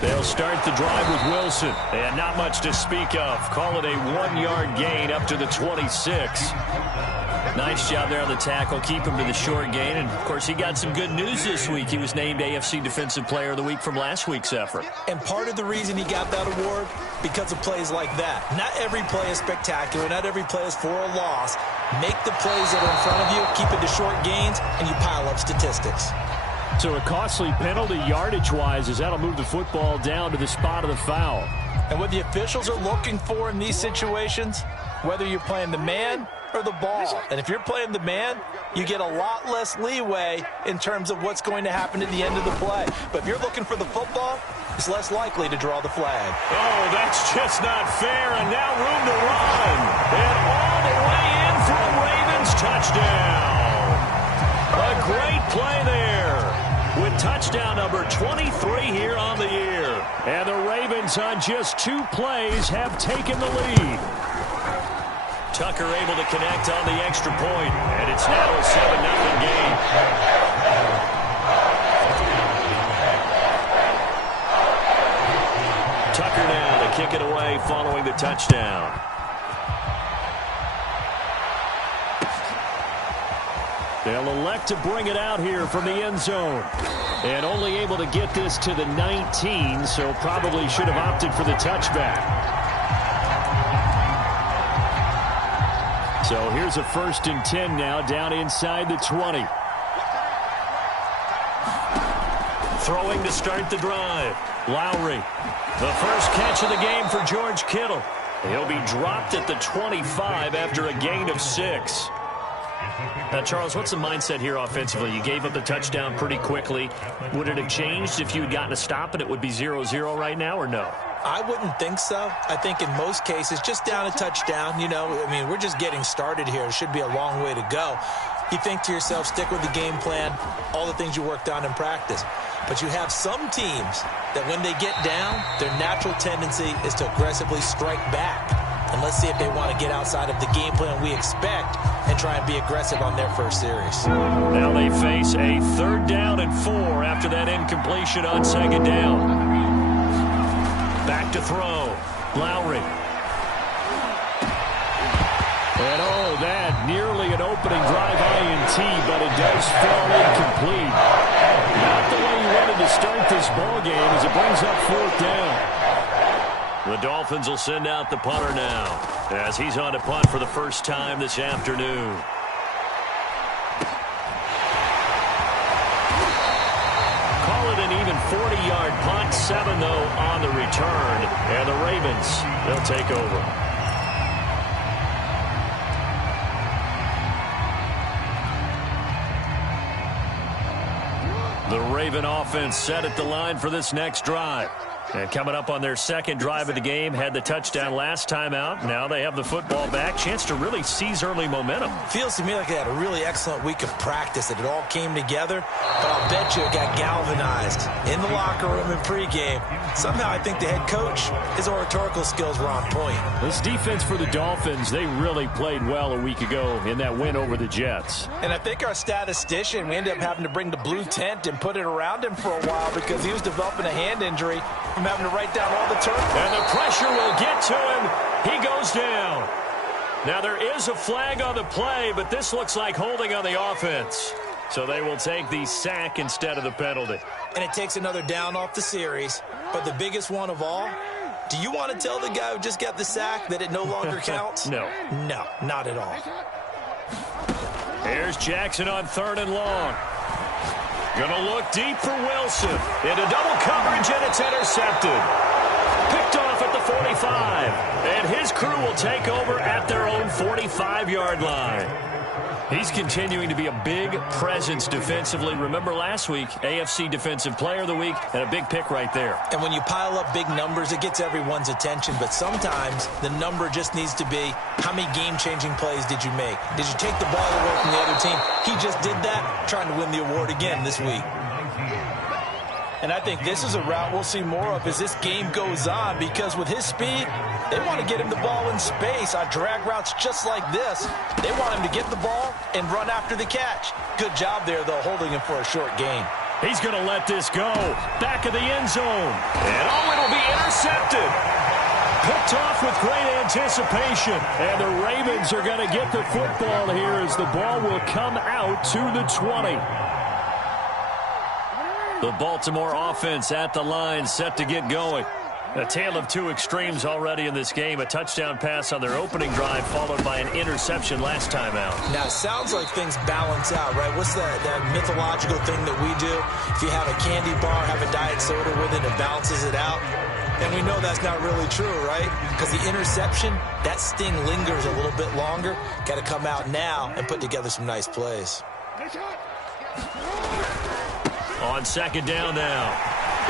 They'll start the drive with Wilson. And not much to speak of. Call it a 1-yard gain up to the 26. Nice job there on the tackle. Keep him to the short gain. And, of course, he got some good news this week. He was named AFC Defensive Player of the Week from last week's effort. And part of the reason he got that award, because of plays like that. Not every play is spectacular. Not every play is for a loss. Make the plays that are in front of you, keep it to short gains, and you pile up statistics. So a costly penalty yardage-wise as that'll move the football down to the spot of the foul. And what the officials are looking for in these situations, whether you're playing the man or the ball. And if you're playing the man, you get a lot less leeway in terms of what's going to happen at the end of the play. But if you're looking for the football, it's less likely to draw the flag. Oh, that's just not fair. And now room to run. And all the way in for a Ravens touchdown. A great play there. With touchdown number 23 here on the year. And the Ravens on just 2 plays have taken the lead. Tucker able to connect on the extra point. And it's now a 7-0 game. Tucker now to kick it away following the touchdown. They'll elect to bring it out here from the end zone. And only able to get this to the 19, so probably should have opted for the touchback. So here's a 1st and 10 now down inside the 20. Throwing to start the drive. Lowry. The first catch of the game for George Kittle. He'll be dropped at the 25 after a gain of 6. Now, Charles, what's the mindset here offensively? You gave up the touchdown pretty quickly. Would it have changed if you had gotten a stop and it would be 0-0 right now, or no? I wouldn't think so. I think in most cases, just down a touchdown, we're just getting started here. It should be a long way to go. You think to yourself, stick with the game plan, all the things you worked on in practice. But you have some teams that when they get down, their natural tendency is to aggressively strike back. And let's see if they want to get outside of the game plan we expect and try and be aggressive on their first series. Now they face a 3rd down and 4 after that incompletion on 2nd down. Back to throw. Lowry. And that nearly an opening drive INT, but it does fall incomplete. Not the way you wanted to start this ball game as it brings up 4th down. The Dolphins will send out the punter now as he's on to punt for the first time this afternoon. Call it an even 40-yard punt, 7 though on the return, and the Ravens, they'll take over. The Raven offense set at the line for this next drive. And coming up on their 2nd drive of the game, had the touchdown last time out. Now they have the football back. Chance to really seize early momentum. Feels to me like they had a really excellent week of practice, that it all came together. But I'll bet you it got galvanized in the locker room in pregame. Somehow I think the head coach, his oratorical skills were on point. This defense for the Dolphins, they really played well a week ago in that win over the Jets. And I think our statistician, we ended up having to bring the blue tent and put it around him for a while because he was developing a hand injury from having to write down all the turf. And the pressure will get to him. He goes down. Now there is a flag on the play, but this looks like holding on the offense. So they will take the sack instead of the penalty. And it takes another down off the series. But the biggest one of all, do you want to tell the guy who just got the sack that it no longer counts? No. No, not at all. Here's Jackson on 3rd and long. Gonna look deep for Wilson. Into double coverage, and it's intercepted. Picked off at the 45. And his crew will take over at their own 45-yard line. He's continuing to be a big presence defensively. Remember last week, AFC Defensive Player of the Week, and a big pick right there. And when you pile up big numbers, it gets everyone's attention. But sometimes the number just needs to be, how many game-changing plays did you make? Did you take the ball away from the other team? He just did that, trying to win the award again this week. And I think this is a route we'll see more of as this game goes on, because with his speed, they want to get him the ball in space on drag routes just like this. They want him to get the ball and run after the catch. Good job there, though, holding him for a short gain. He's going to let this go. Back of the end zone. And it'll be intercepted. Picked off with great anticipation. And the Ravens are going to get the football here as the ball will come out to the 20. The Baltimore offense at the line, set to get going. A tale of two extremes already in this game. A touchdown pass on their opening drive, followed by an interception last time out. Now, it sounds like things balance out, right? What's that mythological thing that we do? If you have a candy bar, have a diet soda with it, it balances it out. And we know that's not really true, right? Because the interception, that sting lingers a little bit longer. Got to come out now and put together some nice plays. On second down now,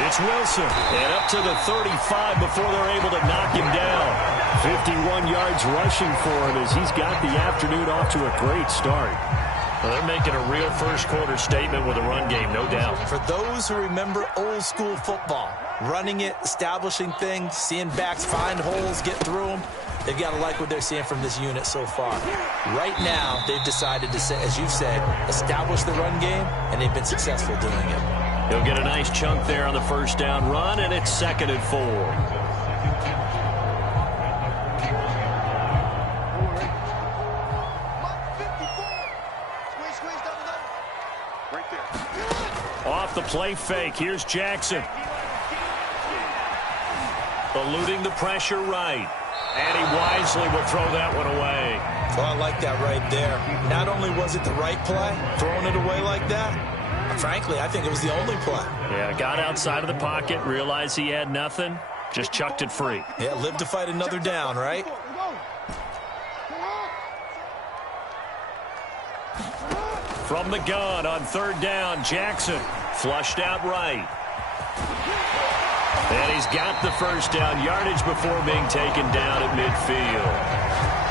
it's Wilson. And up to the 35 before they're able to knock him down. 51 yards rushing for him as he's got the afternoon off to a great start. Well, they're making a real first-quarter statement with a run game, no doubt. For those who remember old-school football, running it, establishing things, seeing backs find holes, get through them, they've got to like what they're seeing from this unit so far. Right now, they've decided to, as you've said, establish the run game, and they've been successful doing it. He'll get a nice chunk there on the first down run, and it's 2nd and 4. Off the play fake, here's Jackson. Eluding the pressure right. And he wisely will throw that one away. Well, I like that right there. Not only was it the right play, throwing it away like that, frankly, I think it was the only play. Yeah, got outside of the pocket, realized he had nothing, just chucked it free. Yeah, live to fight another down, right? From the gun on third down, Jackson flushed out right. And he's got the first down, yardage before being taken down at midfield.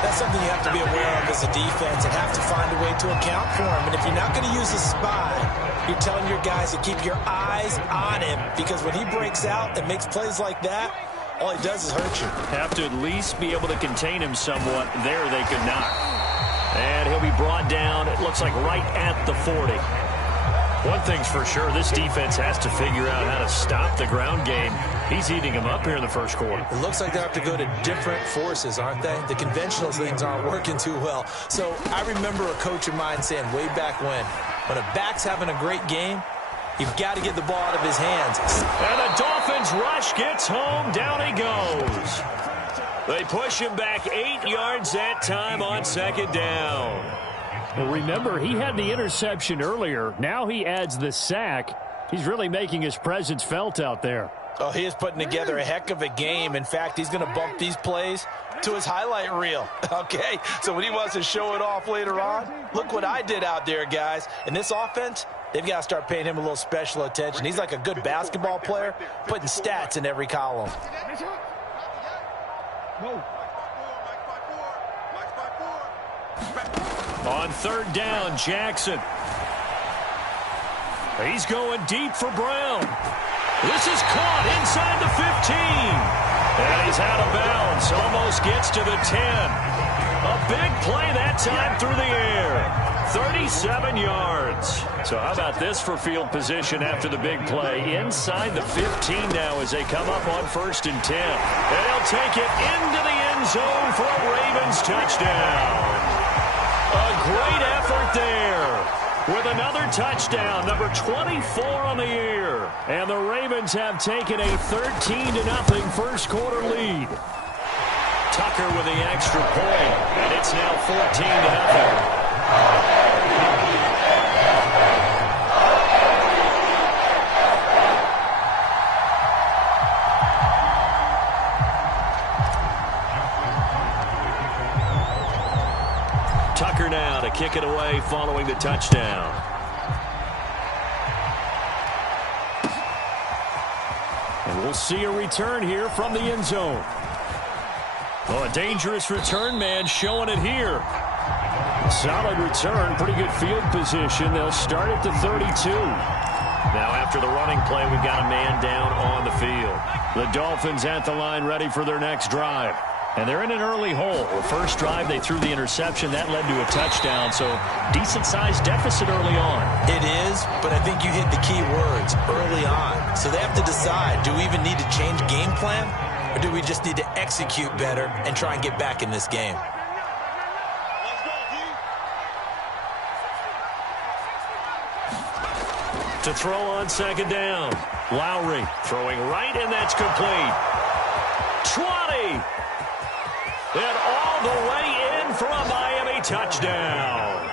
That's something you have to be aware of as a defense and have to find a way to account for him. And if you're not going to use a spy, you're telling your guys to keep your eyes on him, because when he breaks out and makes plays like that, all he does is hurt you. Have to at least be able to contain him somewhat. There they could not. And he'll be brought down, it looks like right at the 40. One thing's for sure, this defense has to figure out how to stop the ground game. He's eating them up here in the first quarter. It looks like they have to go to different forces, aren't they? The conventional things aren't working too well. So I remember a coach of mine saying way back when a back's having a great game, you've got to get the ball out of his hands. And the Dolphins rush gets home, down he goes. They push him back 8 yards that time on second down. Well, remember, he had the interception earlier. Now he adds the sack. He's really making his presence felt out there. Oh, he is putting together a heck of a game. In fact, he's going to bump these plays to his highlight reel. Okay, so when he wants to show it off later on, look what I did out there, guys. And this offense, they've got to start paying him a little special attention. He's like a good basketball player, putting stats in every column. On third down, Jackson. He's going deep for Brown. This is caught inside the 15. And he's out of bounds. Almost gets to the 10. A big play that time through the air. 37 yards. So how about this for field position after the big play? Inside the 15 now as they come up on 1st and 10. And they'll take it into the end zone for a Ravens touchdown. A great effort there with another touchdown, number 24 on the year. And the Ravens have taken a 13-0 first quarter lead. Tucker with the extra point, and it's now 14-0. Tucker now to kick it away following the touchdown. And we'll see a return here from the end zone. Oh, a dangerous return man showing it here. Solid return, pretty good field position. They'll start at the 32. Now after the running play, we've got a man down on the field. The Dolphins at the line ready for their next drive. And they're in an early hole. The first drive, they threw the interception. That led to a touchdown, so decent-sized deficit early on. It is, but I think you hit the key words, early on. So they have to decide, do we even need to change game plan, or do we just need to execute better and try and get back in this game? To throw on second down. Lowry throwing right, and that's complete. 20. And all the way in for a Miami touchdown.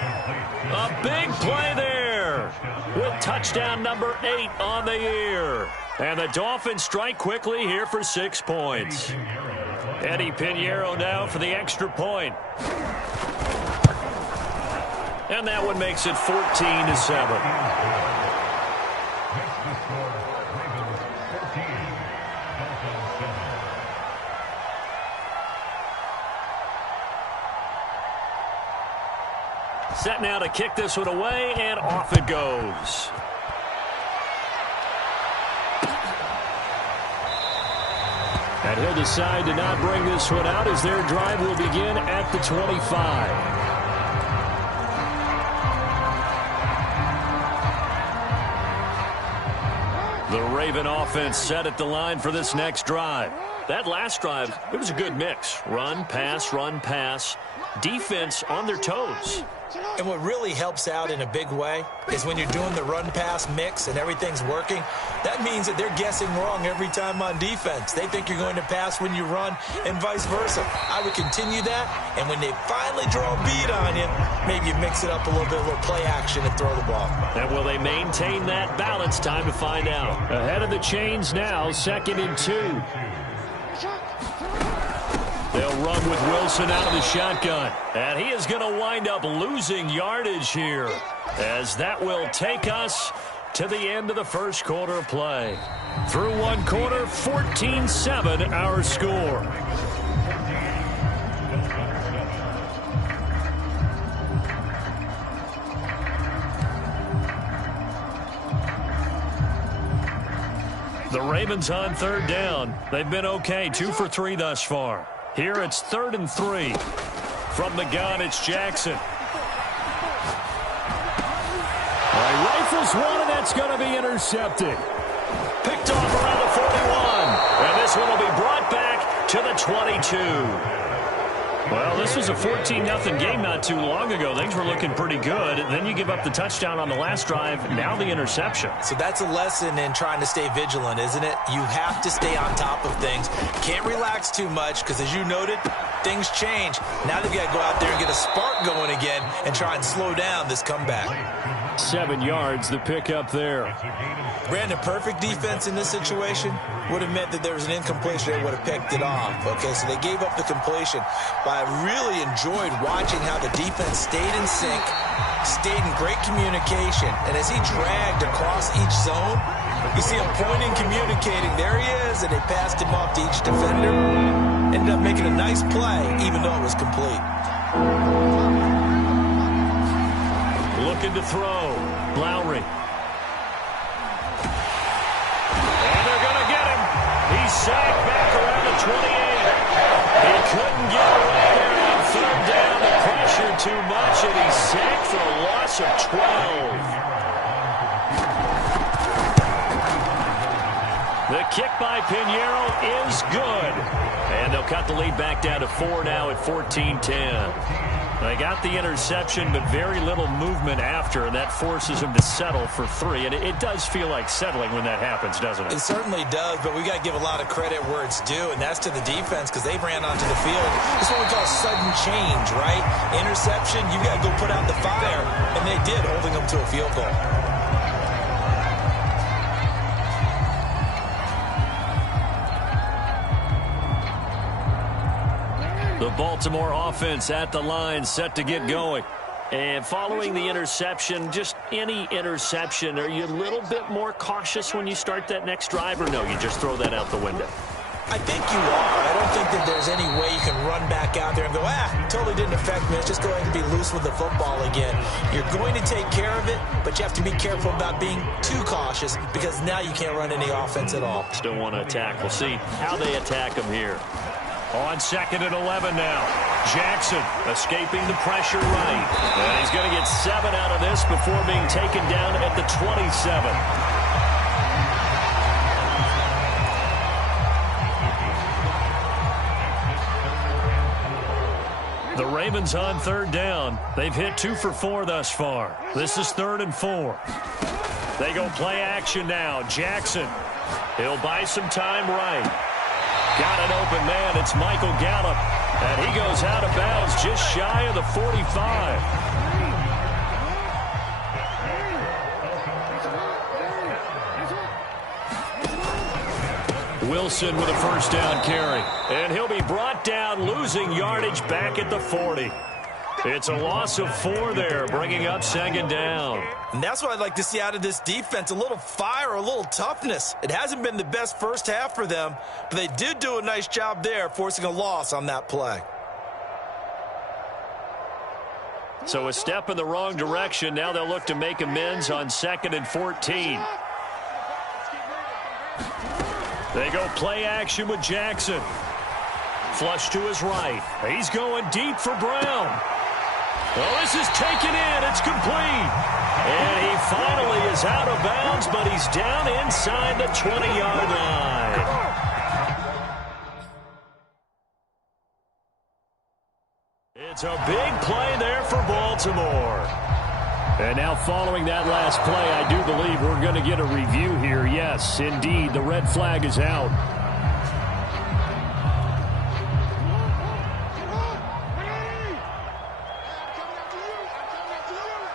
A big play there with touchdown number 8 on the year. And the Dolphins strike quickly here for 6 points. Eddie Pinheiro now for the extra point. And that one makes it 14-7. Set now to kick this one away, and off it goes. And he'll decide to not bring this one out as their drive will begin at the 25. The Raven offense set at the line for this next drive. That last drive, it was a good mix. Run, pass, defense on their toes. And what really helps out in a big way is when you're doing the run-pass mix and everything's working, that means that they're guessing wrong every time on defense. They think you're going to pass when you run and vice versa. I would continue that, and when they finally draw a bead on you, maybe you mix it up a little bit, a little play action and throw the ball. And will they maintain that balance? Time to find out. Ahead of the chains now, 2nd and 2. They'll run with Wilson out of the shotgun. And he is going to wind up losing yardage here, as that will take us to the end of the first quarter of play. Through one quarter, 14-7 our score. The Ravens on 3rd down. They've been okay, 2 for 3 thus far. Here it's 3rd and 3. From the gun, it's Jackson. Rifles one, and that's going to be intercepted. Picked off around the 41. And this one will be brought back to the 22. Well, this was a 14-0 game not too long ago. Things were looking pretty good. Then you give up the touchdown on the last drive. Now the interception. So that's a lesson in trying to stay vigilant, isn't it? You have to stay on top of things. Can't relax too much because, as you noted, things change. Now they've got to go out there and get a spark going again and try and slow down this comeback. 7 yards, the pickup there. Brandon, perfect defense in this situation would have meant that there was an incompletion. They would have picked it off. Okay, so they gave up the completion. But I really enjoyed watching how the defense stayed in sync, stayed in great communication. And as he dragged across each zone, you see him pointing, communicating. There he is, and they passed him off to each defender. Ended up making a nice play, even though it was complete. Looking to throw. Lowry. And they're going to get him. He's sacked back around the 28. He couldn't get away there on 3rd down. The pressure too much, and he's sacked for a loss of 12. The kick by Pinheiro is good. And they'll cut the lead back down to 4 now at 14-10. They got the interception, but very little movement after, and that forces him to settle for 3. And it does feel like settling when that happens, doesn't it? It certainly does, but we got to give a lot of credit where it's due, and that's to the defense because they ran onto the field. This is what we call sudden change, right? Interception, you got to go put out the fire, and they did, holding them to a field goal. The Baltimore offense at the line, set to get going. And following the interception, just any interception, are you a little bit more cautious when you start that next drive, or no, you just throw that out the window? I think you are. I don't think that there's any way you can run back out there and go, totally didn't affect me. Let's just go ahead and be loose with the football again. You're going to take care of it, but you have to be careful about being too cautious because now you can't run any offense at all. Still want to attack. We'll see how they attack them here. On 2nd and 11 now. Jackson escaping the pressure right. And he's going to get 7 out of this before being taken down at the 27. The Ravens on 3rd down. They've hit 2 for 4 thus far. This is 3rd and 4. They go play action now. Jackson. He'll buy some time right. Got an open man. It's Michael Gallup. And he goes out of bounds just shy of the 45. Wilson with a first down carry. And he'll be brought down, losing yardage back at the 40. It's a loss of 4 there, bringing up 2nd down. And that's what I'd like to see out of this defense, a little fire, a little toughness. It hasn't been the best first half for them, but they did do a nice job there, forcing a loss on that play. So a step in the wrong direction. Now they'll look to make amends on 2nd and 14. They go play action with Jackson. Flush to his right. He's going deep for Brown. Oh, this is taken in. It's complete. And he finally is out of bounds, but he's down inside the 20-yard line. It's a big play there for Baltimore. And now following that last play, I do believe we're going to get a review here. Yes, indeed, the red flag is out.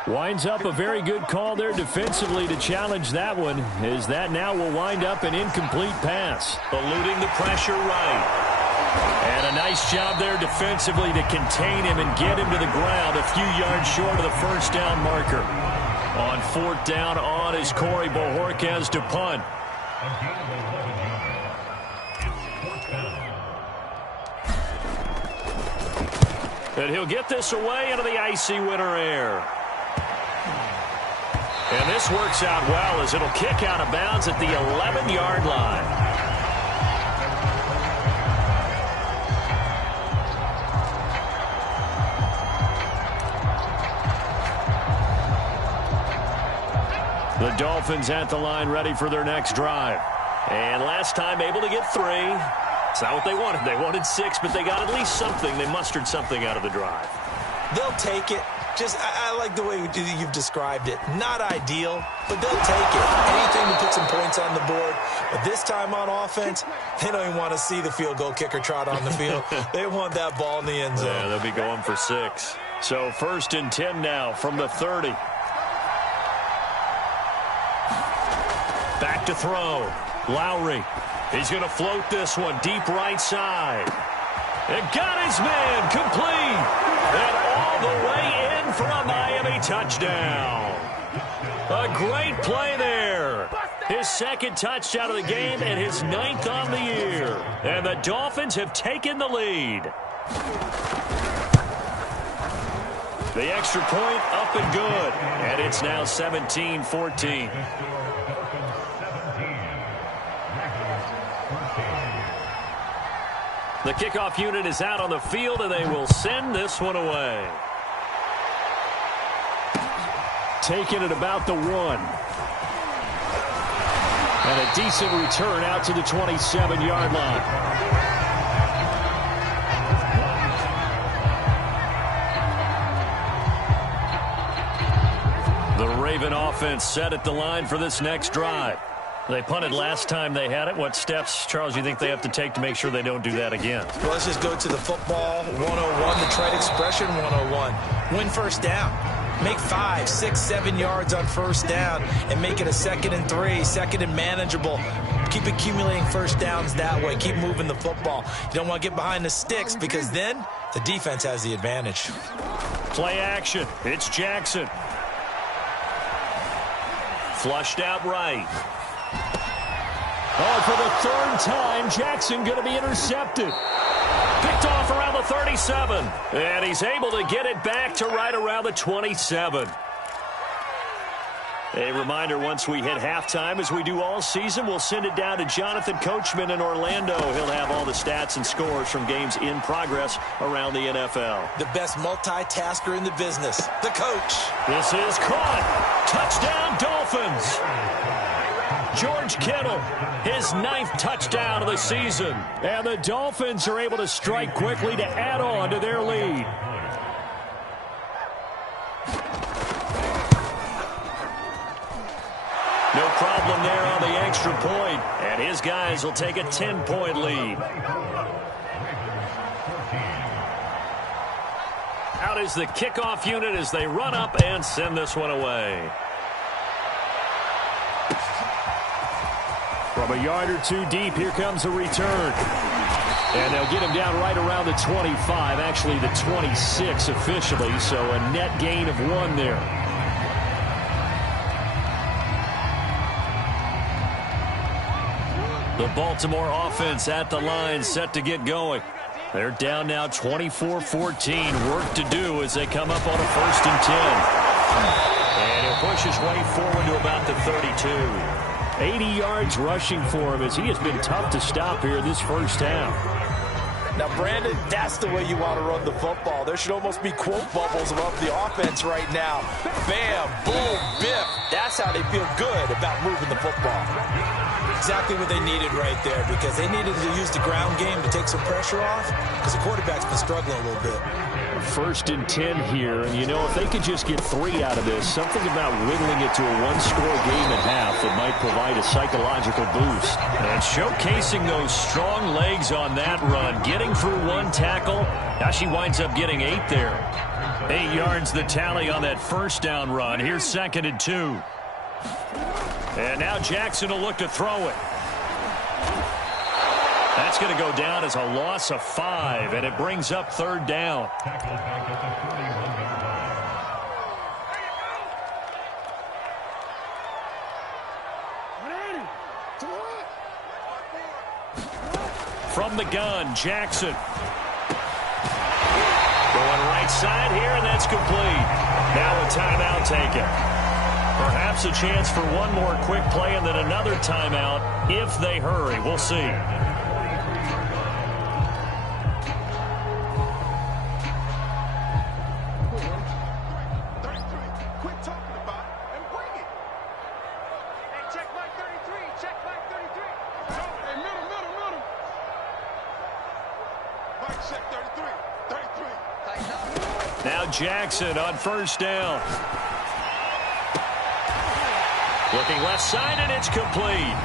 Winds up a very good call there defensively to challenge that one, as that now will wind up an incomplete pass. Eluding the pressure right. And a nice job there defensively to contain him and get him to the ground a few yards short of the first down marker. On 4th down on is Corey Bojorquez to punt. And he'll get this away into the icy winter air. And this works out well as it'll kick out of bounds at the 11-yard line. The Dolphins at the line ready for their next drive. And last time able to get 3. It's not what they wanted. They wanted 6, but they got at least something. They mustered something out of the drive. They'll take it. I like the way you've described it. Not ideal, but they'll take it. Anything to put some points on the board. But this time on offense, they don't even want to see the field goal kicker trot on the field. They want that ball in the end zone. Yeah, they'll be going for 6. So 1st and 10 now from the 30. Back to throw. Lowry. He's going to float this one deep right side. And got his man complete. And all the way in for a Miami touchdown. A great play there. His 2nd touchdown of the game and his 9th on the year. And the Dolphins have taken the lead. The extra point up and good. And it's now 17-14. The kickoff unit is out on the field, and they will send this one away. Taken at about the 1. And a decent return out to the 27-yard line. The Raven offense set at the line for this next drive. They punted last time they had it. What steps, Charles, you think they have to take to make sure they don't do that again? Well, let's just go to the football 101, the trade expression 101. Win first down. Make 5, 6, 7 yards on first down and make it a 2nd and 3, 2nd and manageable. Keep accumulating first downs that way. Keep moving the football. You don't want to get behind the sticks because then the defense has the advantage. Play action. It's Jackson. Flushed out right. Oh, for the 3rd time, Jackson going to be intercepted. Picked off around the 37. And he's able to get it back to right around the 27. A reminder, once we hit halftime, as we do all season, we'll send it down to Jonathan Coachman in Orlando. He'll have all the stats and scores from games in progress around the NFL. The best multitasker in the business, the coach. This is caught. Touchdown, Dolphins. George Kittle, his 9th touchdown of the season. And the Dolphins are able to strike quickly to add on to their lead. No problem there on the extra point, and his guys will take a 10-point lead. Out is the kickoff unit as they run up and send this one away. From a yard or two deep, here comes a return. And they'll get him down right around the 25, actually the 26 officially, so a net gain of 1 there. The Baltimore offense at the line, set to get going. They're down now 24-14. Work to do as they come up on a 1st and 10. And he'll push his way forward to about the 32. 80 yards rushing for him as he has been tough to stop here this first half. Now, Brandon, that's the way you want to run the football. There should almost be quote bubbles above the offense right now. Bam, boom, biff. That's how they feel good about moving the football. Exactly what they needed right there, because they needed to use the ground game to take some pressure off, because the quarterback's been struggling a little bit. 1st and 10 here, and you know, if they could just get 3 out of this, something about whittling it to a 1-score game at half that might provide a psychological boost. And showcasing those strong legs on that run, getting through 1 tackle. Now she winds up getting 8 there. 8 yards the tally on that 1st down run. Here's 2nd and 2. And now Jackson will look to throw it. That's going to go down as a loss of 5, and it brings up 3rd down. From the gun, Jackson. Going right side here, and that's complete. Now a timeout taken. Perhaps a chance for one more quick play and then another timeout if they hurry. We'll see. Now Jackson on 1st down. Looking left side, and it's complete.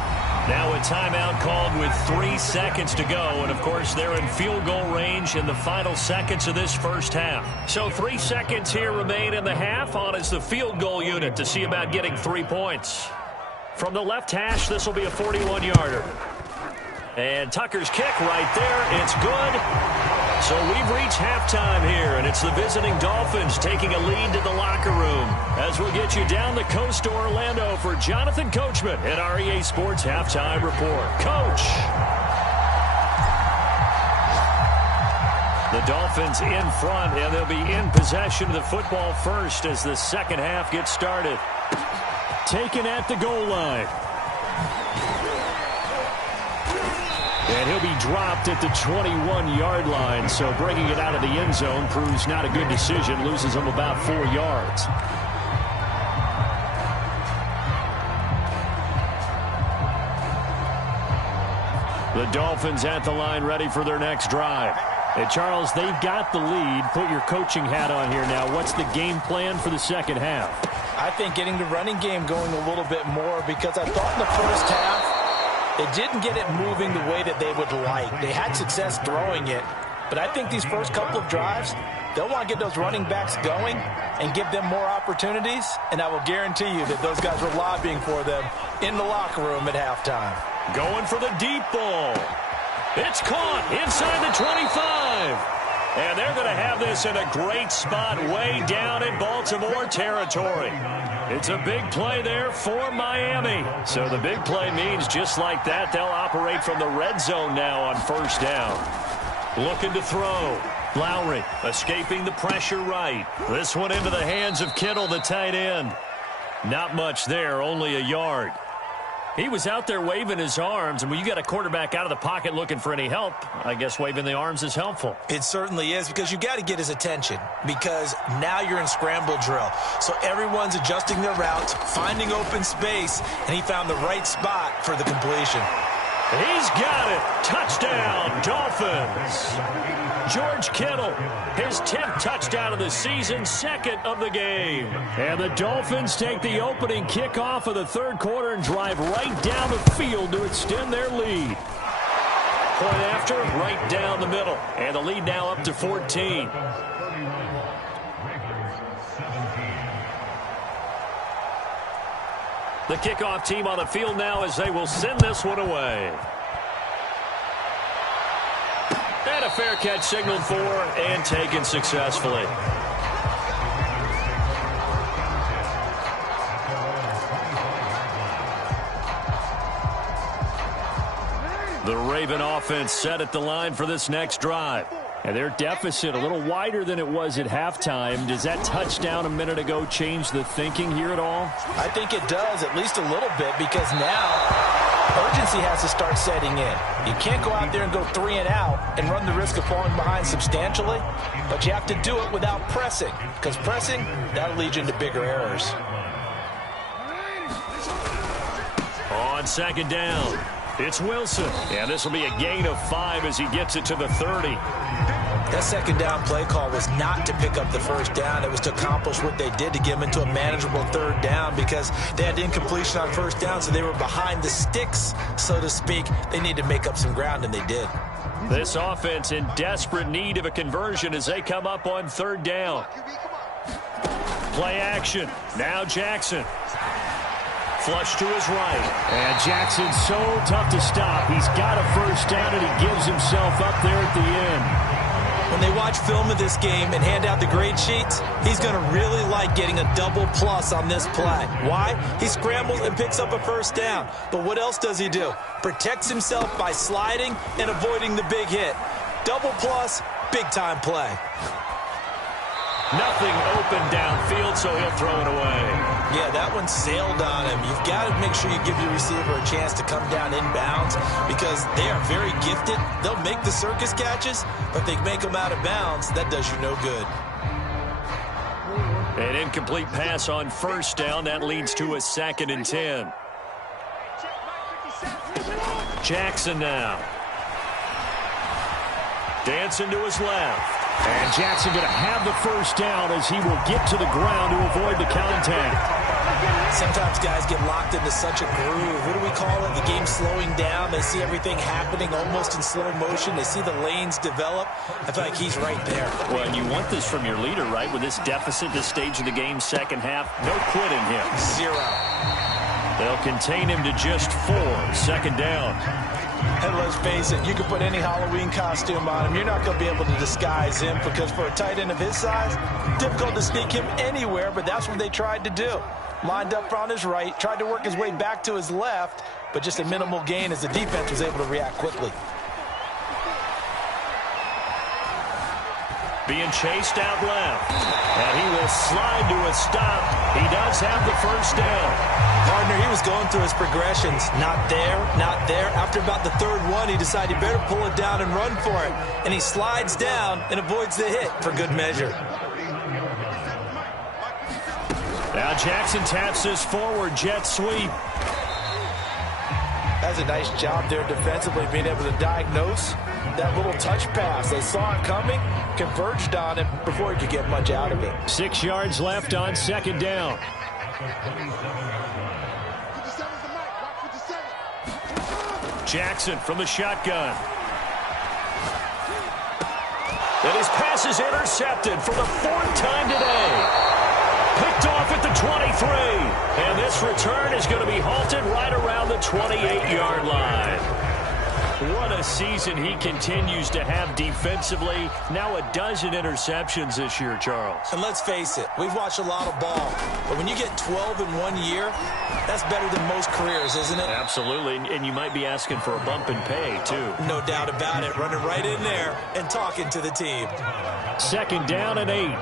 Now a timeout called with 3 seconds to go. And, of course, they're in field goal range in the final seconds of this first half. So 3 seconds here remain in the half. On is the field goal unit to see about getting 3 points. From the left hash, this will be a 41-yarder. And Tucker's kick right there. It's good. So we've reached halftime here, and it's the visiting Dolphins taking a lead to the locker room. As we'll get you down the coast to Orlando for Jonathan Coachman at our EA Sports Halftime Report. Coach! The Dolphins in front, and they'll be in possession of the football first as the second half gets started. Taken at the goal line. And he'll be dropped at the 21-yard line, so bringing it out of the end zone proves not a good decision, loses him about 4 yards. The Dolphins at the line ready for their next drive. And Charles, they've got the lead. Put your coaching hat on here now. What's the game plan for the second half? I think getting the running game going a little bit more, because I thought in the first half, they didn't get it moving the way that they would like. They had success throwing it, but I think these first couple of drives, they'll want to get those running backs going and give them more opportunities, and I will guarantee you that those guys were lobbying for them in the locker room at halftime. Going for the deep ball. It's caught inside the 25. And they're going to have this in a great spot way down in Baltimore territory. It's a big play there for Miami. So the big play means just like that, they'll operate from the red zone now on 1st down. Looking to throw. Lowry escaping the pressure right. This one into the hands of Kittle, the tight end. Not much there, only a yard. He was out there waving his arms, and when you got a quarterback out of the pocket looking for any help, I guess waving the arms is helpful. It certainly is, because you got to get his attention, because now you're in scramble drill. So everyone's adjusting their routes, finding open space, and he found the right spot for the completion. He's got it. Touchdown, Dolphins. George Kittle, his 10th touchdown of the season, second of the game. And the Dolphins take the opening kickoff of the third quarter and drive right down the field to extend their lead. Point after, right down the middle. And the lead now up to 14. The kickoff team on the field now as they will send this one away. And a fair catch signaled for and taken successfully. The Raven offense set at the line for this next drive. And their deficit a little wider than it was at halftime. Does that touchdown a minute ago change the thinking here at all? I think it does, at least a little bit, because now urgency has to start setting in. You can't go out there and go 3 and out and run the risk of falling behind substantially, but you have to do it without pressing, because pressing, that'll lead you into bigger errors. On second down, it's Wilson. And this will be a gain of 5 as he gets it to the 30. That second down play call was not to pick up the first down. It was to accomplish what they did, to get them into a manageable third down, because they had incompletion on first down, so they were behind the sticks, so to speak. They need to make up some ground, and they did. This offense in desperate need of a conversion as they come up on third down. Play action. Now Jackson. Flush to his right. And Jackson's so tough to stop. He's got a first down, and he gives himself up there at the end. When they watch film of this game and hand out the grade sheets, he's going to really like getting a double plus on this play. Why? He scrambles and picks up a first down. But what else does he do? Protects himself by sliding and avoiding the big hit. Double plus, big-time play. Nothing open downfield, so he'll throw it away. Yeah, that one sailed on him. You've got to make sure you give your receiver a chance to come down inbounds, because they are very gifted. They'll make the circus catches, but they make them out of bounds. That does you no good. An incomplete pass on first down. That leads to a 2nd and 10. Jackson now. Dancing to his left. And Jackson going to have the first down as he will get to the ground to avoid the contact. Sometimes guys get locked into such a groove. What do we call it? The game slowing down. They see everything happening almost in slow motion. They see the lanes develop. I feel like he's right there. Well, and you want this from your leader, right? With this deficit, this stage of the game, second half, no quitting him. 0. They'll contain him to just 4. Second down. And let's face it, you can put any Halloween costume on him. You're not going to be able to disguise him, because for a tight end of his size, difficult to sneak him anywhere, but that's what they tried to do. Lined up on his right, tried to work his way back to his left, but just a minimal gain as the defense was able to react quickly. Being chased out left. And he will slide to a stop. He does have the first down. Partner, he was going through his progressions. Not there, not there. After about the third one, he decided he better pull it down and run for it. And he slides down and avoids the hit for good measure. Now Jackson taps his forward jet sweep. That's a nice job there defensively, being able to diagnose that little touch pass. They saw it coming, converged on it before he could get much out of it. 6 yards left on second down. Jackson from the shotgun. And his pass is intercepted for the 4th time today. Picked off at the 23. And this return is going to be halted right around the 28-yard line. What a season he continues to have defensively. Now a dozen interceptions this year, Charles. And let's face it, we've watched a lot of ball. But when you get 12 in 1 year, that's better than most careers, isn't it? Absolutely, and you might be asking for a bump in pay, too. No doubt about it. Running right in there and talking to the team. Second down and 8.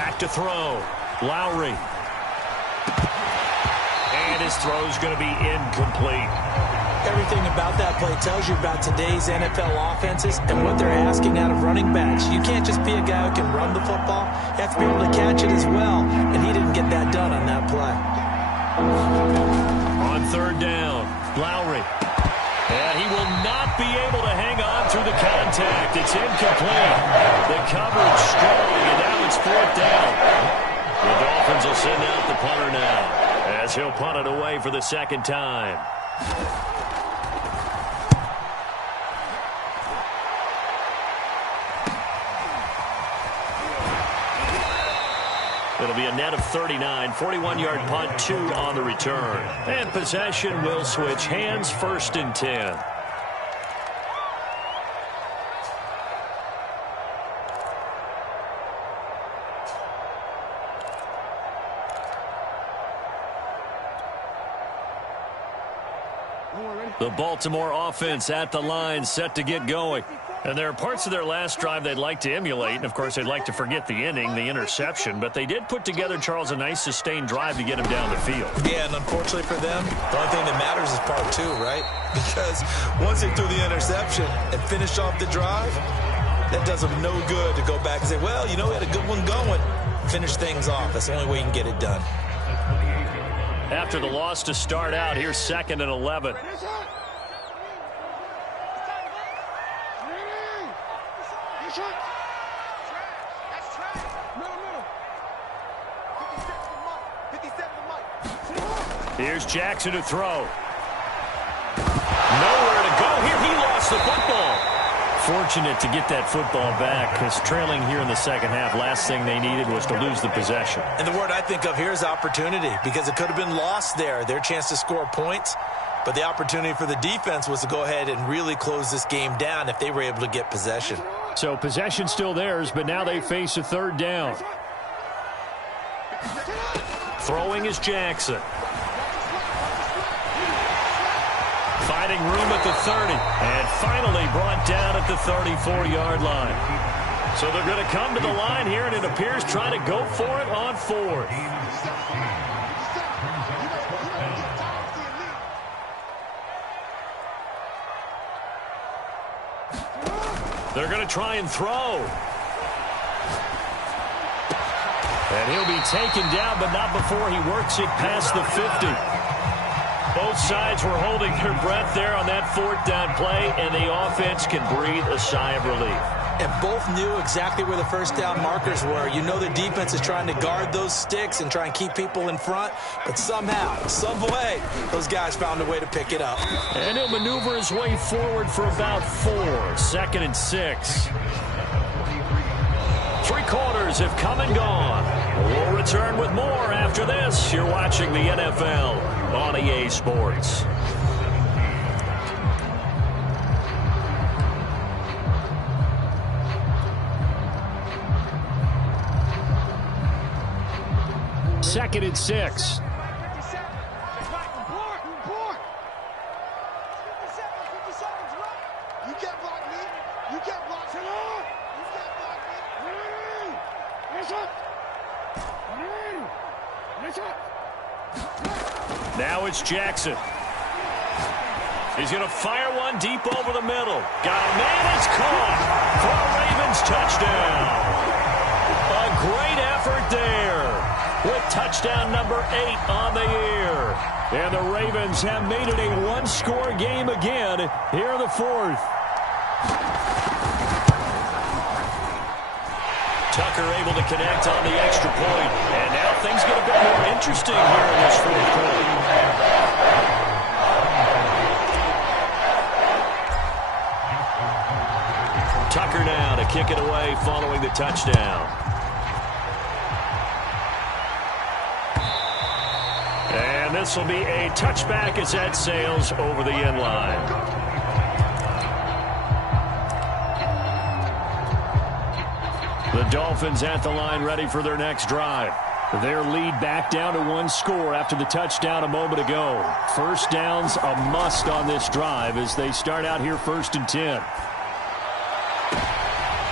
Back to throw. Lowry. And his throw's going to be incomplete. Everything about that play tells you about today's NFL offenses and what they're asking out of running backs. You can't just be a guy who can run the football. You have to be able to catch it as well, and he didn't get that done on that play. On third down, Lowry. And he will not be able to hang on through the contact. It's incomplete. The coverage strong, and now it's fourth down. The Dolphins will send out the punter now, as he'll punt it away for the second time. It'll be a net of 39, 41-yard punt, 2 on the return. And possession will switch hands, 1st and 10. The Baltimore offense at the line, set to get going. And there are parts of their last drive they'd like to emulate. And, of course, they'd like to forget the inning, the interception. But they did put together, Charles, a nice sustained drive to get him down the field. Yeah, and unfortunately for them, the only thing that matters is part 2, right? Because once they threw the interception and finished off the drive, that does them no good to go back and say, well, you know, we had a good one going. Finish things off. That's the only way you can get it done. After the loss to start out, here's 2nd and 11. Here's Jackson to throw. Nowhere to go here. He lost the football. Fortunate to get that football back, because trailing here in the second half, last thing they needed was to lose the possession. And the word I think of here is opportunity, because it could have been lost there, their chance to score points. But the opportunity for the defense was to go ahead and really close this game down if they were able to get possession. So possession still theirs, but now they face a third down. Throwing is Jackson. Finding room at the 30, and finally brought down at the 34-yard line. So they're going to come to the line here, and it appears trying to go for it on 4th. They're going to try and throw. And he'll be taken down, but not before he works it past the 50. Both sides were holding their breath there on that 4th down play, and the offense can breathe a sigh of relief. And both knew exactly where the first down markers were. You know the defense is trying to guard those sticks and try and keep people in front, but somehow, some way, those guys found a way to pick it up. And he'll maneuver his way forward for about 4. 2nd and 6. 3 quarters have come and gone. We'll return with more after this. You're watching the NFL on EA Sports. Second and 6. Now it's Jackson. He's going to fire one deep over the middle. Got a man, it's caught for a Ravens touchdown. A great effort there with touchdown number 8 on the year. And the Ravens have made it a one-score game again here in the 4th. Tucker able to connect on the extra point. And now things get a bit more interesting here in this 4th quarter. Tucker now to kick it away following the touchdown. And this will be a touchback as that sails over the end line. The Dolphins at the line ready for their next drive. Their lead back down to 1 score after the touchdown a moment ago. First down's a must on this drive as they start out here 1st and 10.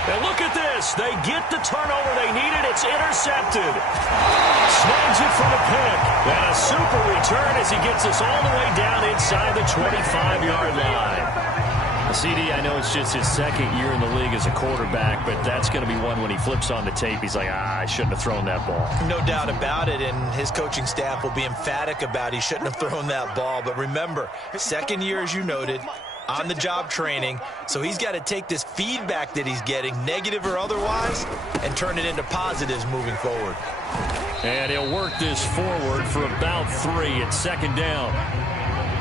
And look at this. They get the turnover they needed. It's It's intercepted. Snags it for the pick. And a super return as he gets us all the way down inside the 25-yard line. CD, I know it's just his second year in the league as a quarterback, but that's going to be one when he flips on the tape, he's like, I shouldn't have thrown that ball. No doubt about it, and his coaching staff will be emphatic about he shouldn't have thrown that ball. But remember, second year, as you noted, on-the-job training, so he's got to take this feedback that he's getting, negative or otherwise, and turn it into positives moving forward. And he'll work this forward for about 3 at second down.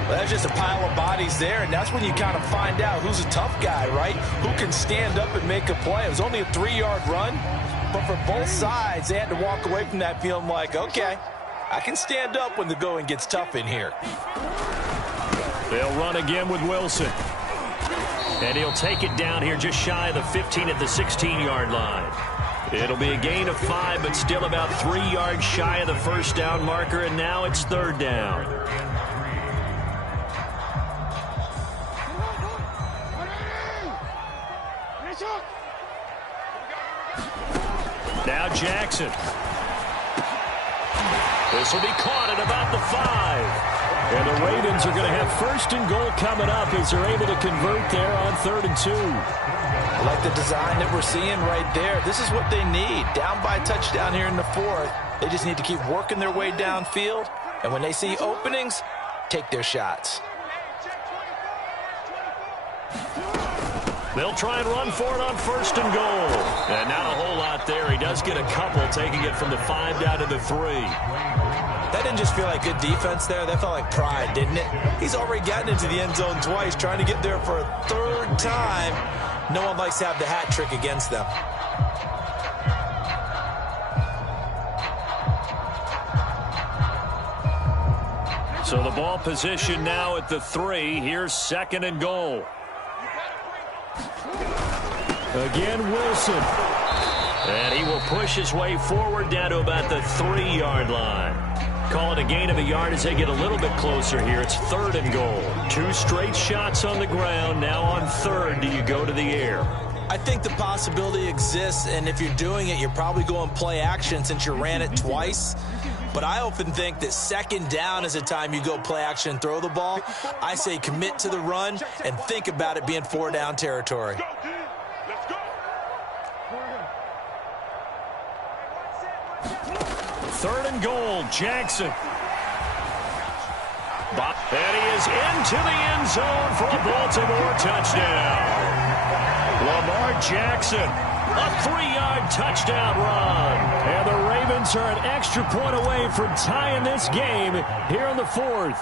Well, that's just a pile of bodies there, and that's when you kind of find out who's a tough guy, right? Who can stand up and make a play. It was only a 3-yard run, but for both sides, they had to walk away from that feeling like, okay, I can stand up when the going gets tough in here. They'll run again with Wilson. And he'll take it down here just shy of the 15 at the 16-yard line. It'll be a gain of 5, but still about 3 yards shy of the first down marker, and now it's third down. Now Jackson. This will be caught at about the 5. And the Ravens are going to have first and goal coming up as they're able to convert there on 3rd and 2. I like the design that we're seeing right there. This is what they need. Down by a touchdown here in the 4th. They just need to keep working their way downfield. And when they see openings, take their shots. They'll try and run for it on 1st and goal. And not a whole lot there. He does get a couple, taking it from the 5 down to the 3. That didn't just feel like good defense there. That felt like pride, didn't it? He's already gotten into the end zone twice, trying to get there for a 3rd time. No one likes to have the hat trick against them. So the ball position now at the 3. Here's 2nd and goal. Again, Wilson. And he will push his way forward down to about the 3-yard line. Call it a gain of a yard as they get a little bit closer here. It's 3rd and goal. 2 straight shots on the ground. Now on 3rd, do you go to the air? I think the possibility exists, and if you're doing it, you're probably going play action since you ran it twice. But I often think that 2nd down is the time you go play action and throw the ball. I say commit to the run and think about it being 4-down territory. Third and goal, Jackson. And he is into the end zone for a Baltimore touchdown. Lamar Jackson, a 3-yard touchdown run. And the Ravens are an extra point away from tying this game here in the 4th.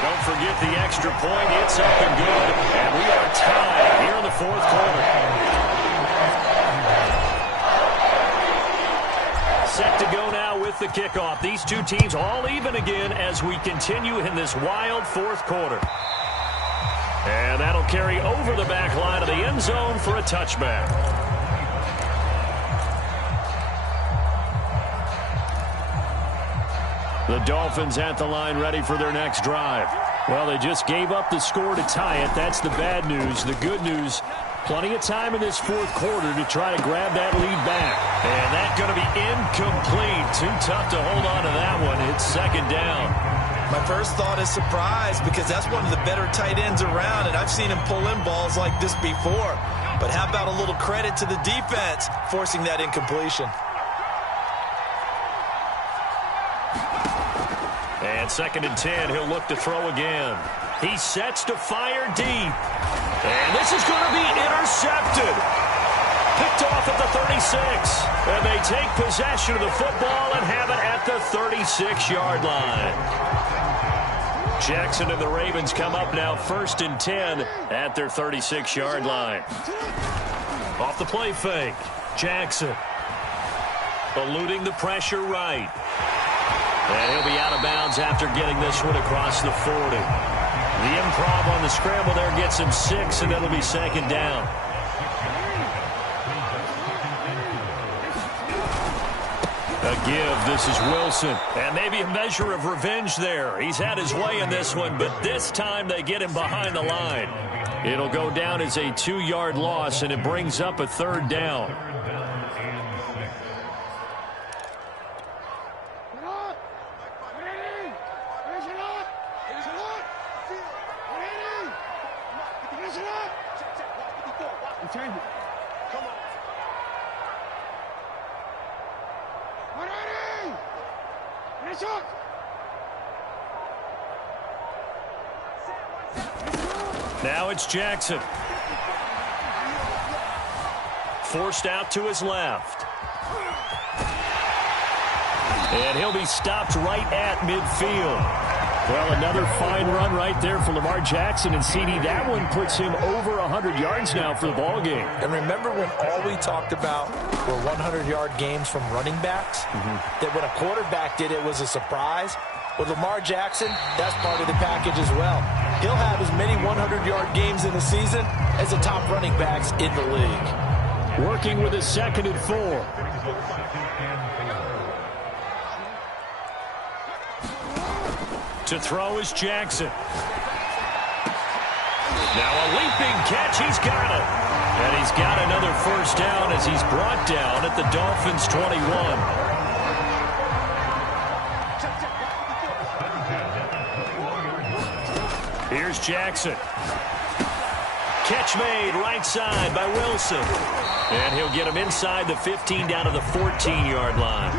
Don't forget the extra point. It's up and good. And we are tied here in the 4th quarter. Set to go now with the kickoff. These two teams all even again as we continue in this wild 4th quarter. And that'll carry over the back line of the end zone for a touchback. The Dolphins at the line ready for their next drive. Well, they just gave up the score to tie it. That's the bad news. The good news, plenty of time in this 4th quarter to try to grab that lead back. And that's going to be incomplete. Too tough to hold on to that one. It's 2nd down. My first thought is surprise because that's one of the better tight ends around, and I've seen him pull in balls like this before. But how about a little credit to the defense forcing that incompletion? And 2nd and 10, he'll look to throw again. He sets to fire deep. And this is going to be intercepted. Picked off at the 36. And they take possession of the football and have it at the 36-yard line. Jackson and the Ravens come up now 1st and 10 at their 36-yard line. Off the play fake. Jackson eluding the pressure right. And he'll be out of bounds after getting this one across the 40. The improv on the scramble there gets him 6, and it'll be 2nd down. A give. This is Wilson. And maybe a measure of revenge there. He's had his way in this one, but this time they get him behind the line. It'll go down as a 2-yard loss, and it brings up a 3rd down. Now it's Jackson. Forced out to his left. And he'll be stopped right at midfield. Well, another fine run right there for Lamar Jackson. And CD, that one puts him over 100 yards now for the ball game. And remember when all we talked about were 100-yard games from running backs? That when a quarterback did it was a surprise? With Lamar Jackson, that's part of the package as well. He'll have as many 100-yard games in the season as the top running backs in the league. Working with a 2nd and 4. To throw is Jackson. Now a leaping catch. He's got it. And he's got another 1st down as he's brought down at the Dolphins' 21. Here's Jackson. Catch made right side by Wilson. And he'll get him inside the 15 down to the 14-yard line.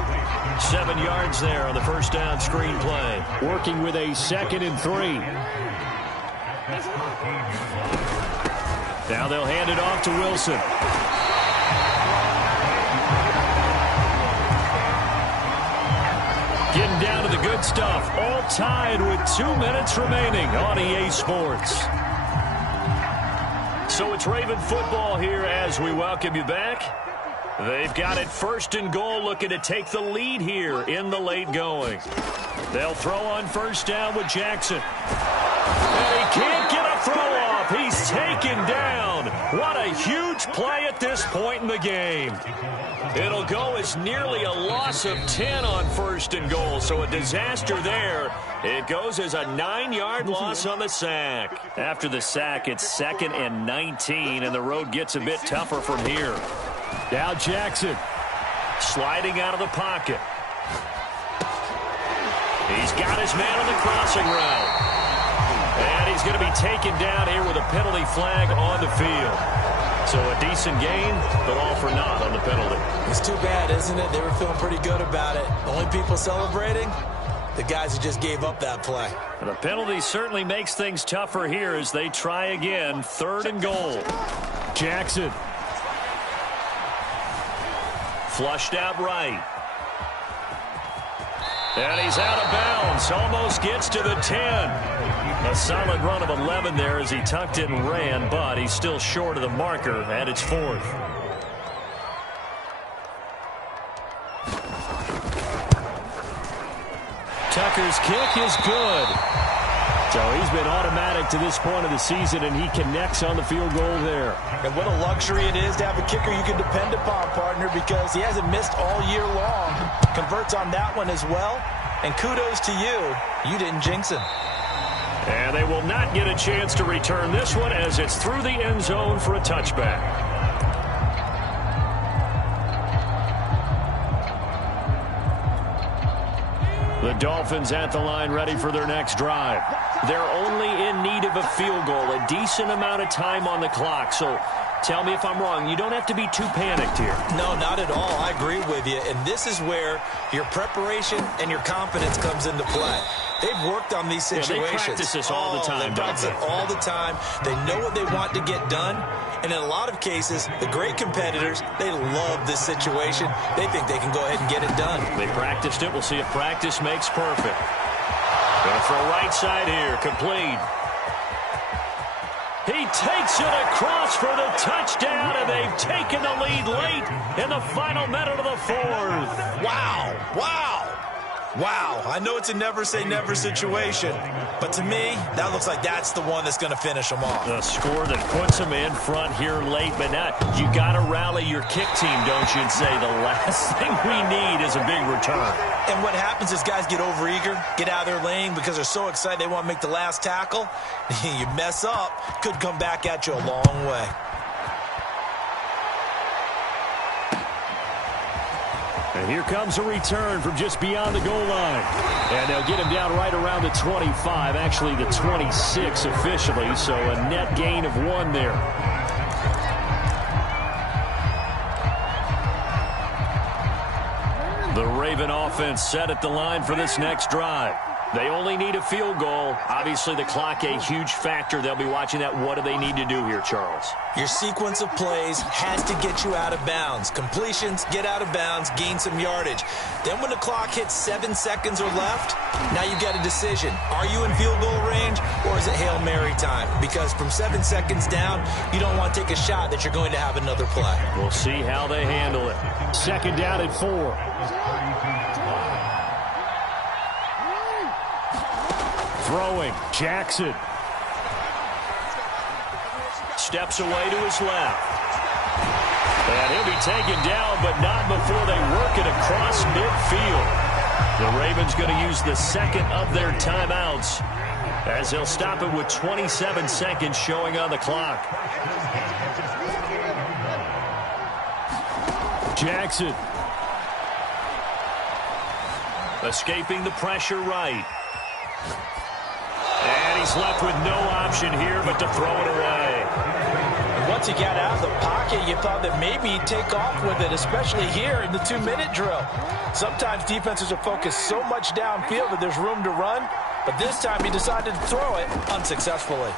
7 yards there on the 1st down screen play. Working with a 2nd and 3. Now they'll hand it off to Wilson. Getting down to the good stuff. All tied with 2 minutes remaining on EA Sports. So it's Raven football here as we welcome you back. They've got it 1st and goal, looking to take the lead here in the late going. They'll throw on 1st down with Jackson. And he can't get a throw off. He's taken down. What a huge play at this point in the game. It'll go as nearly a loss of 10 on 1st and goal, so a disaster there. It goes as a 9-yard loss on the sack. After the sack, it's 2nd and 19, and the road gets a bit tougher from here. Now Jackson sliding out of the pocket. He's got his man on the crossing route. And he's going to be taken down here with a penalty flag on the field. So a decent gain, but all for naught on the penalty. It's too bad, isn't it? They were feeling pretty good about it. The only people celebrating, the guys who just gave up that play. And the penalty certainly makes things tougher here as they try again. 3rd and goal. Jackson. Flushed out right. And he's out of bounds. Almost gets to the 10. A solid run of 11 there as he tucked it and ran, but he's still short of the marker, and it's 4th. Tucker's kick is good. So he's been automatic to this point of the season, and he connects on the field goal there. And what a luxury it is to have a kicker you can depend upon, partner, because he hasn't missed all year long. Converts on that one as well. And kudos to you. You didn't jinx him. And they will not get a chance to return this one as it's through the end zone for a touchback. The Dolphins at the line ready for their next drive. They're only in need of a field goal, a decent amount of time on the clock. So tell me if I'm wrong. You don't have to be too panicked here. No, not at all. I agree with you. And this is where your preparation and your confidence comes into play. They've worked on these situations. Yeah, they practice this all the time. They practice it all the time. They know what they want to get done. And in a lot of cases, the great competitors, they love this situation. They think they can go ahead and get it done. They practiced it. We'll see if practice makes perfect. Going to throw right side here. Complete. He takes it across for the touchdown, and they've taken the lead late in the final minute of the 4th. Wow. Wow. Wow, I know it's a never-say-never situation, but to me, that looks like that's the one that's going to finish them off. The score that puts them in front here late, but now you got to rally your kick team, don't you, and say the last thing we need is a big return. And what happens is guys get overeager, get out of their lane because they're so excited they want to make the last tackle. You mess up, could come back at you a long way. And here comes a return from just beyond the goal line. And they'll get him down right around the 25, actually the 26 officially, so a net gain of 1 there. The Raven offense set at the line for this next drive. They only need a field goal. Obviously, the clock a huge factor. They'll be watching that. What do they need to do here, Charles? Your sequence of plays has to get you out of bounds. Completions, get out of bounds, gain some yardage. Then when the clock hits 7 seconds or left, now you get a decision. Are you in field goal range or is it Hail Mary time? Because from 7 seconds down, you don't want to take a shot that you're going to have another play. We'll see how they handle it. 2nd down and 4. Throwing, Jackson. Steps away to his left. And he'll be taken down, but not before they work it across midfield. The Ravens going to use the 2nd of their timeouts as they'll stop it with 27 seconds showing on the clock. Jackson. Escaping the pressure right. And he's left with no option here but to throw it away. And once he got out of the pocket, you thought that maybe he'd take off with it, especially here in the 2-minute drill. Sometimes defenses are focused so much downfield that there's room to run, but this time he decided to throw it unsuccessfully.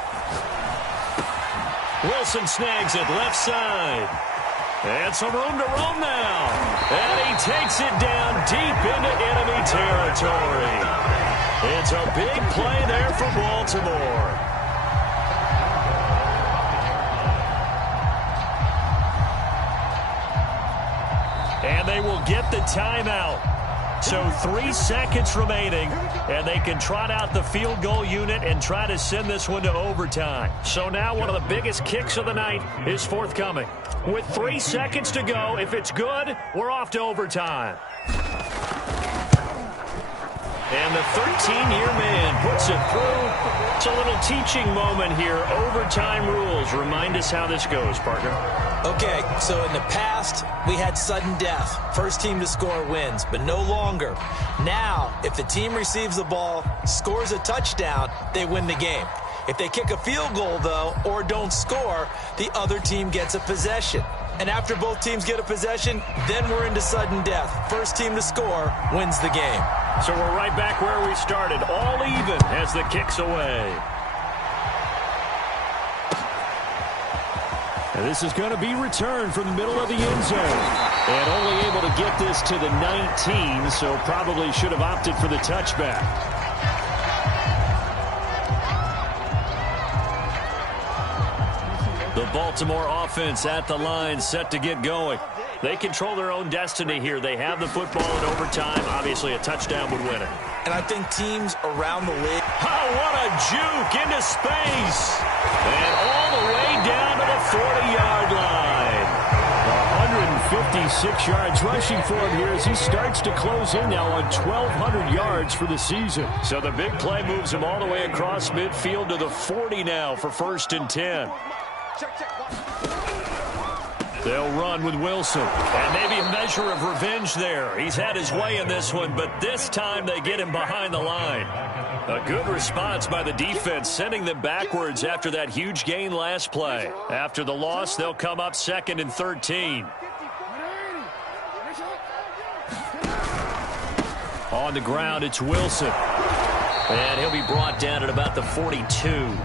Wilson snags it left side. And some room to roam now. And he takes it down deep into enemy territory. It's a big play there for Baltimore. And they will get the timeout. So 3 seconds remaining, and they can trot out the field goal unit and try to send this one to overtime. So now one of the biggest kicks of the night is forthcoming. With 3 seconds to go, if it's good, we're off to overtime. And the 13-year man puts it through. It's a little teaching moment here. Overtime rules. Remind us how this goes, partner. Okay, so in the past, we had sudden death. First team to score wins, but no longer. Now, if the team receives the ball, scores a touchdown, they win the game. If they kick a field goal, though, or don't score, the other team gets a possession. And after both teams get a possession, then we're into sudden death. First team to score wins the game. So we're right back where we started, all even as the kick's away. And this is going to be returned from the middle of the end zone. And only able to get this to the 19, so probably should have opted for the touchback. The Baltimore offense at the line, set to get going. They control their own destiny here. They have the football in overtime. Obviously, a touchdown would win it. And I think teams around the league. Oh, what a juke into space. And all the way down to the 40-yard line. 156 yards rushing for him here as he starts to close in now on 1,200 yards for the season. So the big play moves him all the way across midfield to the 40 now for 1st and 10. They'll run with Wilson. And maybe a measure of revenge there. He's had his way in this one, but this time they get him behind the line. A good response by the defense, sending them backwards after that huge gain last play. After the loss, they'll come up 2nd and 13. On the ground, it's Wilson. And he'll be brought down at about the 42.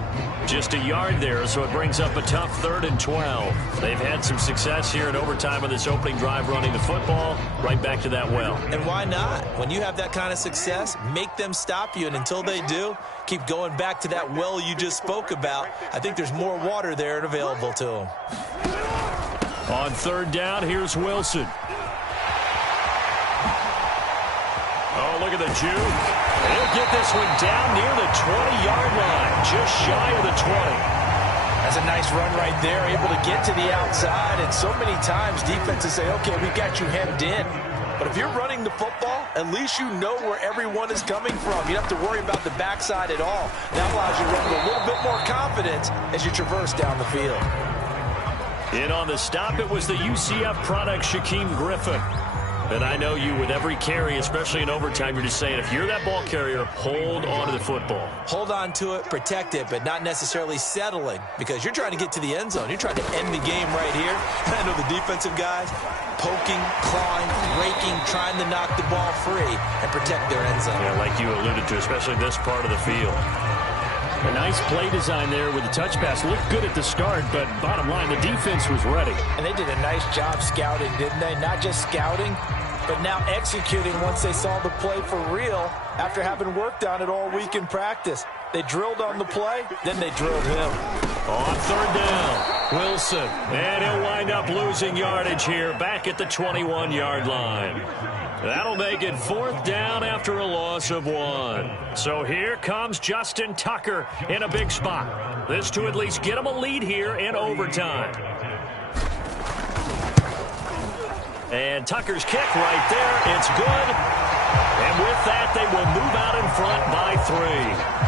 Just a yard there, so it brings up a tough 3rd and 12. They've had some success here in overtime on this opening drive running the football. Right back to that well. And why not? When you have that kind of success, make them stop you. And until they do, keep going back to that well you just spoke about. I think there's more water there and available to them. On 3rd down, here's Wilson. Oh, look look at the juke. He'll get this one down near the 20-yard line, just shy of the 20. That's a nice run right there, able to get to the outside. And so many times defenses say, okay, we got you hemmed in. But if you're running the football, at least you know where everyone is coming from. You don't have to worry about the backside at all. That allows you to run with a little bit more confidence as you traverse down the field. In on the stop, it was the UCF product, Shaquem Griffin. And I know you, with every carry, especially in overtime, you're just saying, if you're that ball carrier, hold on to the football. Hold on to it, protect it, but not necessarily settling, because you're trying to get to the end zone. You're trying to end the game right here. And I know the defensive guys poking, clawing, raking, trying to knock the ball free and protect their end zone. Yeah, like you alluded to, especially this part of the field. A nice play design there with the touch pass. Looked good at the start, but bottom line, the defense was ready. And they did a nice job scouting, didn't they? Not just scouting, but now executing once they saw the play for real after having worked on it all week in practice. They drilled on the play, then they drilled him. On third down, Wilson. And he'll wind up losing yardage here back at the 21-yard line. That'll make it fourth down after a loss of 1. So here comes Justin Tucker in a big spot. This to at least get him a lead here in overtime. And Tucker's kick right there. It's good. And with that, they will move out in front by 3.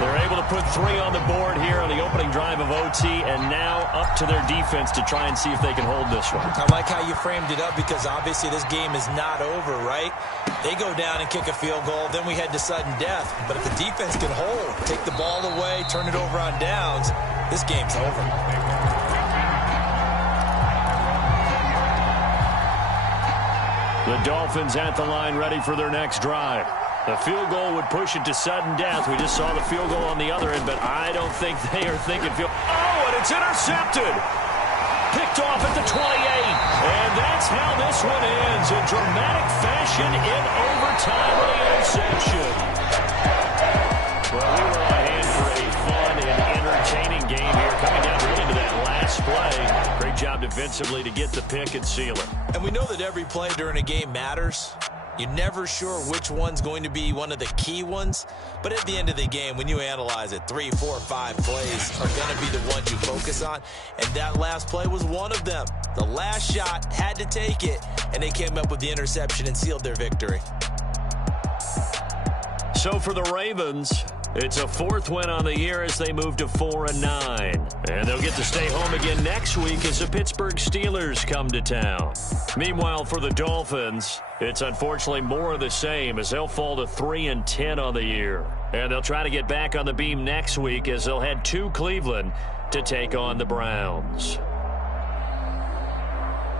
They're able to put 3 on the board here on the opening drive of OT, and now up to their defense to try and see if they can hold this one. I like how you framed it up, because obviously this game is not over, right? They go down and kick a field goal, then we head to sudden death. But if the defense can hold, take the ball away, turn it over on downs, this game's over. The Dolphins at the line, ready for their next drive. The field goal would push it to sudden death. We just saw the field goal on the other end, but I don't think they are thinking field. Oh, and it's intercepted. Picked off at the 28. And that's how this one ends, in dramatic fashion in overtime with the interception. Well, we were on hand for a fun and entertaining game here, coming down really to that last play. Great job defensively to get the pick and seal it. And we know that every play during a game matters. You're never sure which one's going to be one of the key ones. But at the end of the game, when you analyze it, 3, 4, 5 plays are going to be the ones you focus on. And that last play was one of them. The last shot had to take it, and they came up with the interception and sealed their victory. So for the Ravens, it's a 4th win on the year as they move to 4-9. And they'll get to stay home again next week as the Pittsburgh Steelers come to town. Meanwhile, for the Dolphins, it's unfortunately more of the same as they'll fall to 3-10 on the year. And they'll try to get back on the beam next week as they'll head to Cleveland to take on the Browns.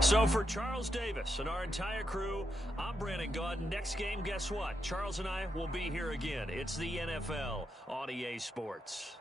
So for Charles Davis and our entire crew, I'm Brandon Gaudin. Next game, guess what? Charles and I will be here again. It's the NFL on EA Sports.